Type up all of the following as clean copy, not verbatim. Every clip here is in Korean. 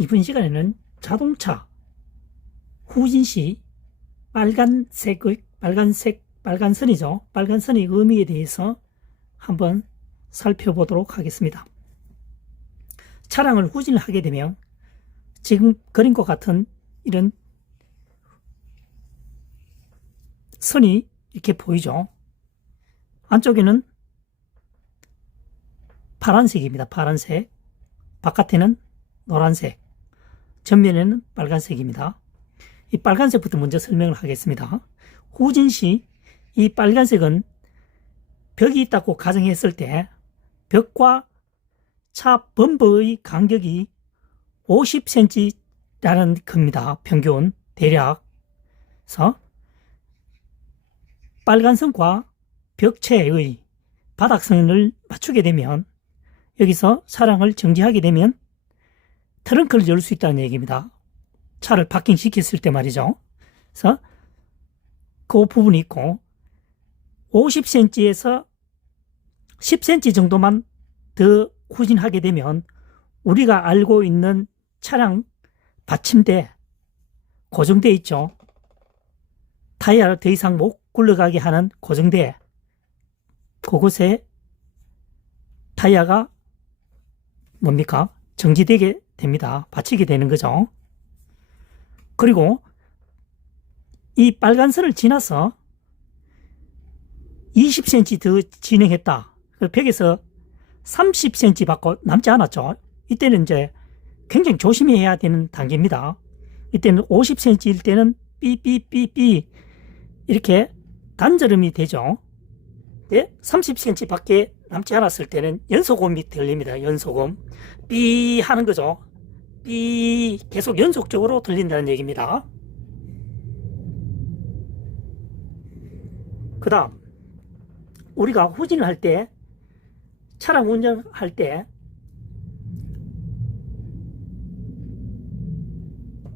이번 시간에는 자동차 후진 시 빨간선이죠. 빨간선의 의미에 대해서 한번 살펴보도록 하겠습니다. 차량을 후진을 하게 되면 지금 그림과 같은 이런 선이 이렇게 보이죠. 안쪽에는 파란색입니다. 파란색. 바깥에는 노란색. 전면에는 빨간색입니다. 이 빨간색부터 먼저 설명을 하겠습니다. 후진 시 이 빨간색은 벽이 있다고 가정했을 때 벽과 차 범버의 간격이 50cm라는 겁니다. 평균 대략. 그래서 빨간선과 벽체의 바닥선을 맞추게 되면 여기서 차량을 정지하게 되면 트렁크를 열 수 있다는 얘기입니다. 차를 파킹시켰을 때 말이죠. 그래서 그 부분이 있고 50cm에서 10cm 정도만 더 후진하게 되면 우리가 알고 있는 차량 받침대 고정대 있죠. 타이어를 더 이상 못 굴러가게 하는 고정대, 그곳에 타이어가 뭡니까? 정지되게 됩니다. 받치게 되는 거죠. 그리고 이 빨간 선을 지나서 20cm 더 진행했다. 벽에서 30cm 밖에 남지 않았죠. 이때는 이제 굉장히 조심해야 되는 단계입니다. 이때는 50cm일 때는 삐삐삐삐 이렇게 단절음이 되죠. 30cm 밖에 남지 않았을 때는 연소음이 들립니다. 연소음. 삐 하는 거죠. 삐 계속 연속적으로 들린다는 얘기입니다. 그 다음 우리가 후진을 할 때 차량 운전할 때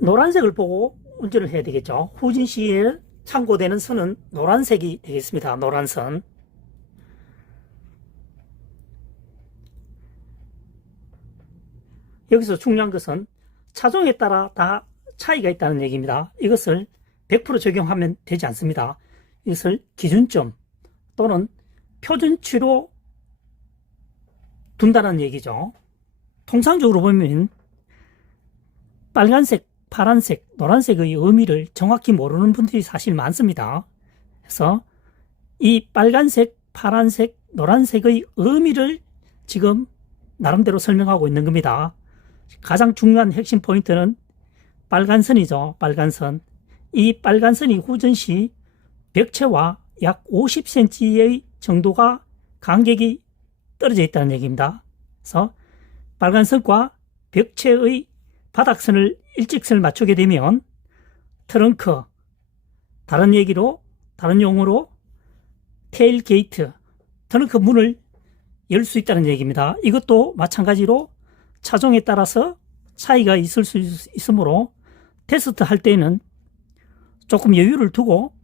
노란색을 보고 운전을 해야 되겠죠. 후진 시에 참고되는 선은 노란색이 되겠습니다. 노란선. 여기서 중요한 것은 차종에 따라 다 차이가 있다는 얘기입니다. 이것을 100% 적용하면 되지 않습니다. 이것을 기준점 또는 표준치로 둔다는 얘기죠. 통상적으로 보면 빨간색, 파란색, 노란색의 의미를 정확히 모르는 분들이 사실 많습니다. 그래서 이 빨간색, 파란색, 노란색의 의미를 지금 나름대로 설명하고 있는 겁니다. 가장 중요한 핵심 포인트는 빨간선이죠. 빨간선. 이 빨간선이 후진 시 벽체와 약 50cm의 정도가 간격이 떨어져 있다는 얘기입니다. 그래서 빨간선과 벽체의 바닥선을 일직선을 맞추게 되면 트렁크, 다른 용어로 테일게이트, 트렁크 문을 열 수 있다는 얘기입니다. 이것도 마찬가지로 차종에 따라서 차이가 있을 수 있으므로 테스트 할 때는 조금 여유를 두고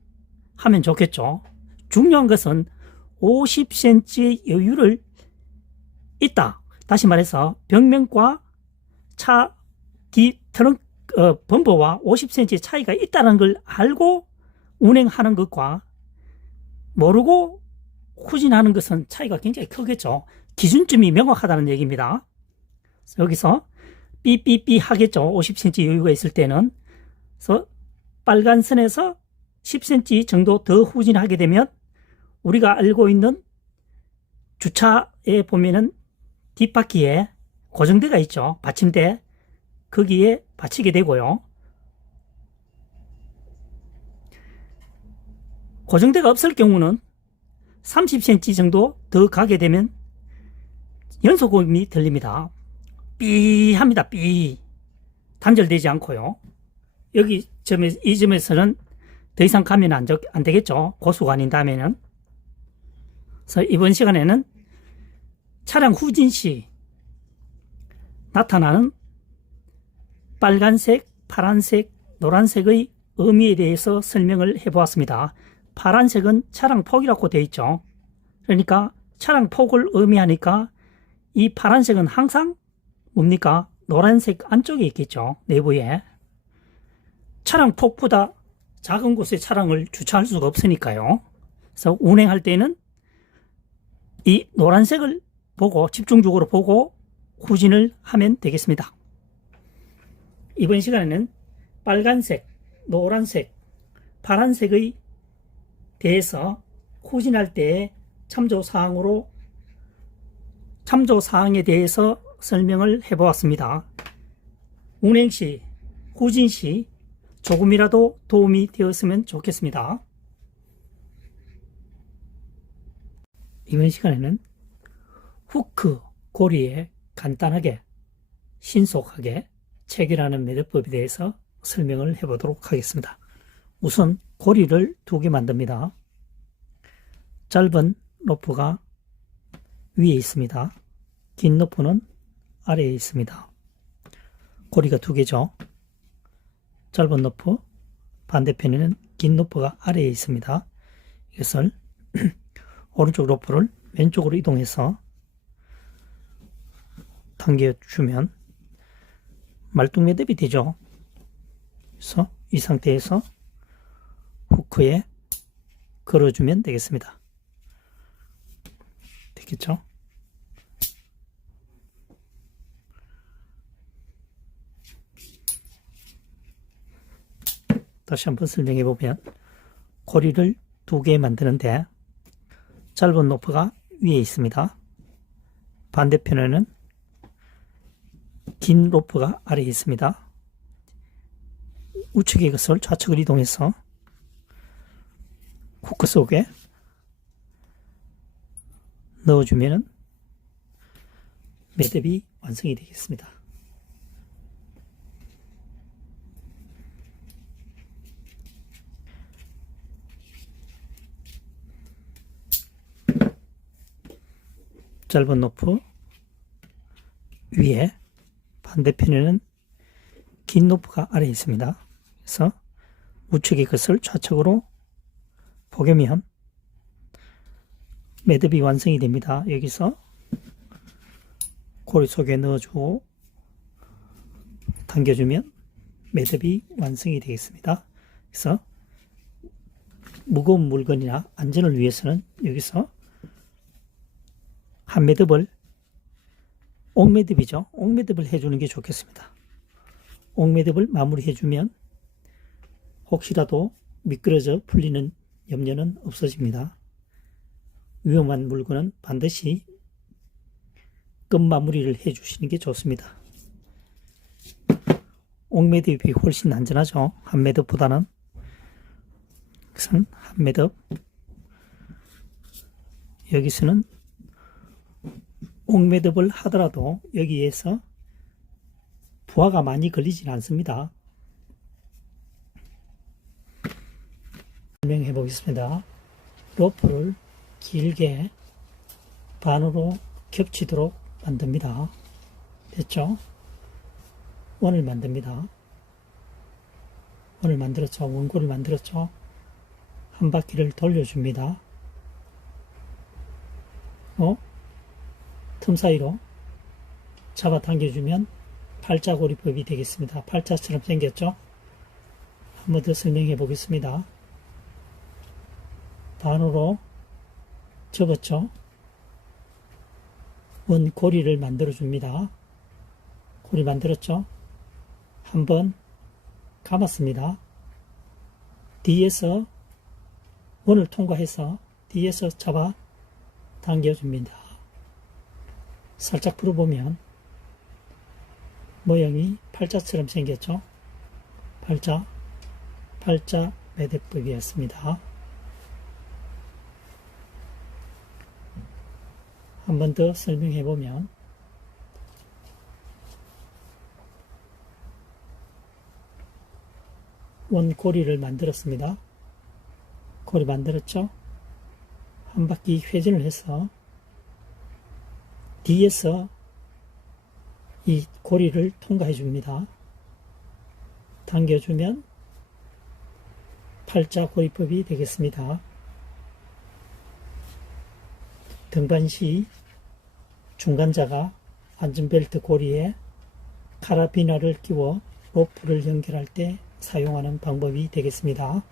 하면 좋겠죠. 중요한 것은 50cm의 여유를 있다. 다시 말해서 벽면과 차 뒤 트렁크 범퍼와 50cm 차이가 있다는 걸 알고 운행하는 것과 모르고 후진하는 것은 차이가 굉장히 크겠죠. 기준점이 명확하다는 얘기입니다. 여기서 삐삐삐 하겠죠. 50cm 여유가 있을 때는. 그래서 빨간 선에서 10cm 정도 더 후진하게 되면 우리가 알고 있는 주차에 보면은 뒷바퀴에 고정대가 있죠. 받침대. 거기에 받치게 되고요. 고정대가 없을 경우는 30cm 정도 더 가게 되면 연소음이 들립니다. 삐 합니다. 삐. 단절되지 않고요. 이 점에서는 더 이상 가면 안 되겠죠. 고수가 아닌 다음에는. 그래서 이번 시간에는 차량 후진 시 나타나는 빨간색, 파란색, 노란색의 의미에 대해서 설명을 해보았습니다. 파란색은 차량 폭이라고 되어 있죠. 그러니까 차량 폭을 의미하니까 이 파란색은 항상 뭡니까? 노란색 안쪽에 있겠죠. 내부에. 차량 폭보다 작은 곳에 차량을 주차할 수가 없으니까요. 그래서 운행할 때는 이 노란색을 보고 집중적으로 보고 후진을 하면 되겠습니다. 이번 시간에는 빨간색, 노란색, 파란색의 대해서 후진할 때의 참조사항에 대해서 설명을 해보았습니다. 운행 시, 후진 시 조금이라도 도움이 되었으면 좋겠습니다. 이번 시간에는 후크 고리에 간단하게 신속하게 체결하는 매듭법에 대해서 설명을 해보도록 하겠습니다. 우선 고리를 2개 만듭니다. 짧은 로프가 위에 있습니다. 긴 로프는 아래에 있습니다. 고리가 2개죠. 짧은 로프, 반대편에는 긴 로프가 아래에 있습니다. 이것을 오른쪽 로프를 왼쪽으로 이동해서 당겨주면 말뚝매듭이 되죠. 그래서 이 상태에서 후크에 걸어주면 되겠습니다. 되겠죠? 다시 한번 설명해 보면 고리를 2개 만드는데 짧은 로프가 위에 있습니다. 반대편에는 긴 로프가 아래에 있습니다. 우측의 것을 좌측으로 이동해서 후크 속에 넣어주면 매듭이 완성이 되겠습니다. 짧은 로프 위에, 반대편에는 긴 로프가 아래에 있습니다. 그래서 우측의 것을 좌측으로 포개면 매듭이 완성이 됩니다. 여기서 고리 속에 넣어주고 당겨주면 매듭이 완성이 되겠습니다. 그래서 무거운 물건이나 안전을 위해서는 여기서 한 매듭을, 옥매듭이죠. 옥매듭을 해주는 게 좋겠습니다. 옥매듭을 마무리해주면 혹시라도 미끄러져 풀리는 염려는 없어집니다. 위험한 물건은 반드시 끈 마무리를 해주시는 게 좋습니다. 옥매듭이 훨씬 안전하죠. 한 매듭보다는. 그래서 한 매듭, 여기서는 옥매듭을 하더라도 여기에서 부하가 많이 걸리진 않습니다. 설명해 보겠습니다. 로프를 길게 반으로 겹치도록 만듭니다. 됐죠? 원을 만듭니다. 원을 만들었죠. 원고를 만들었죠. 한 바퀴를 돌려줍니다. 틈 사이로 잡아당겨주면 팔자고리법이 되겠습니다. 팔자처럼 생겼죠? 한 번 더 설명해 보겠습니다. 반으로 접었죠? 원 고리를 만들어 줍니다. 고리 만들었죠? 한번 감았습니다. 뒤에서 원을 통과해서 뒤에서 잡아 당겨줍니다. 살짝 풀어보면 모양이 팔자처럼 생겼죠? 팔자 매듭법이었습니다. 한 번 더 설명해 보면 원고리를 만들었습니다. 고리 만들었죠? 한 바퀴 회전을 해서 뒤에서 이 고리를 통과해 줍니다. 당겨주면 팔자고리법이 되겠습니다. 등반 시 중간자가 안전벨트 고리에 카라비나를 끼워 로프를 연결할 때 사용하는 방법이 되겠습니다.